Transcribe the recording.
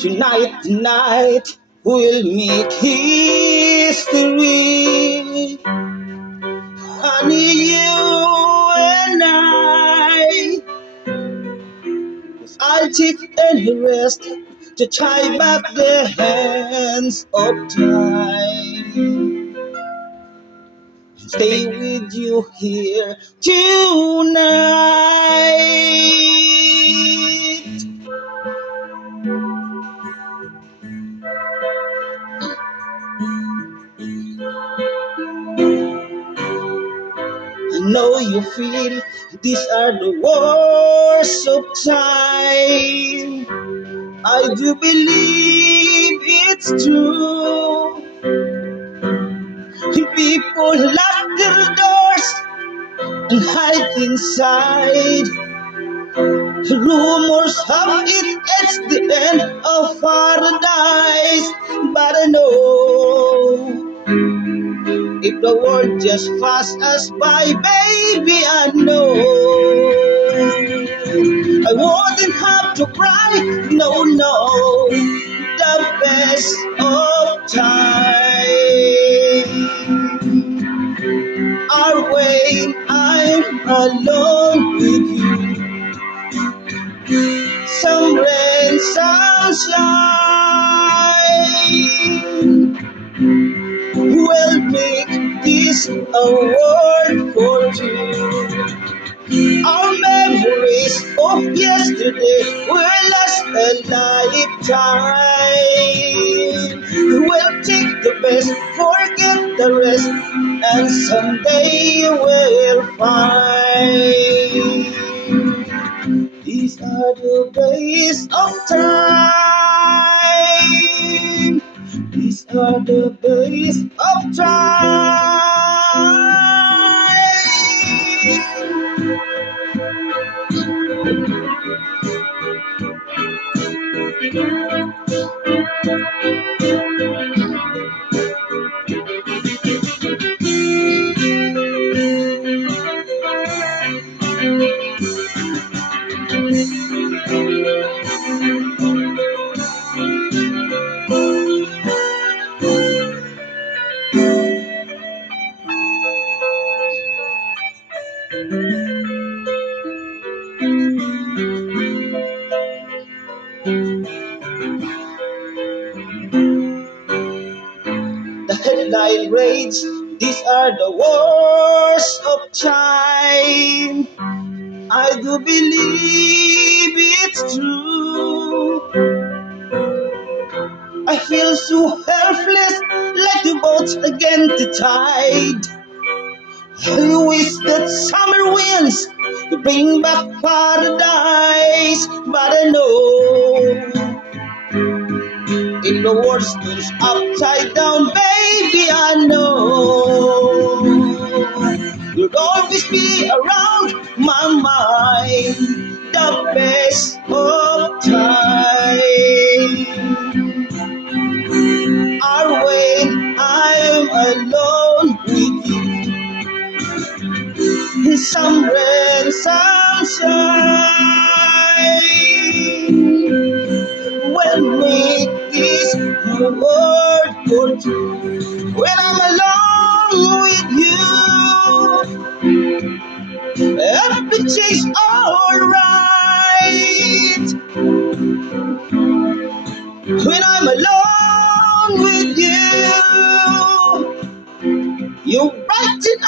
Tonight we'll make history. Honey, you and I. 'Cause I'll take any rest to tie back the hands of time. Stay with you here tonight. I know you feel these are the worst of time. I do believe it's true. People lock their doors and hide inside. Rumors have it's the end of paradise. But I know if the world just passed us by, baby, I know I wouldn't have to cry. No, no, the best of time are when I'm alone with you. Some rain, some shine will make this a world for two. Our memories of yesterday will last a lifetime. We'll take the best, forget the rest, and someday we'll find these are the days of time. These are the days of time. The headline reads, these are the worst of time. I do believe it's true. I feel so helpless, like the boat against the tide. I wish that summer winds could bring back paradise, but I know if the world spins upside down, baby, I know you'll always be around my mind. The best of time are when I'm alone with you. Some rain, some shine will make this world for two. When I'm alone with you, everything's alright. When I'm alone with you, you brighten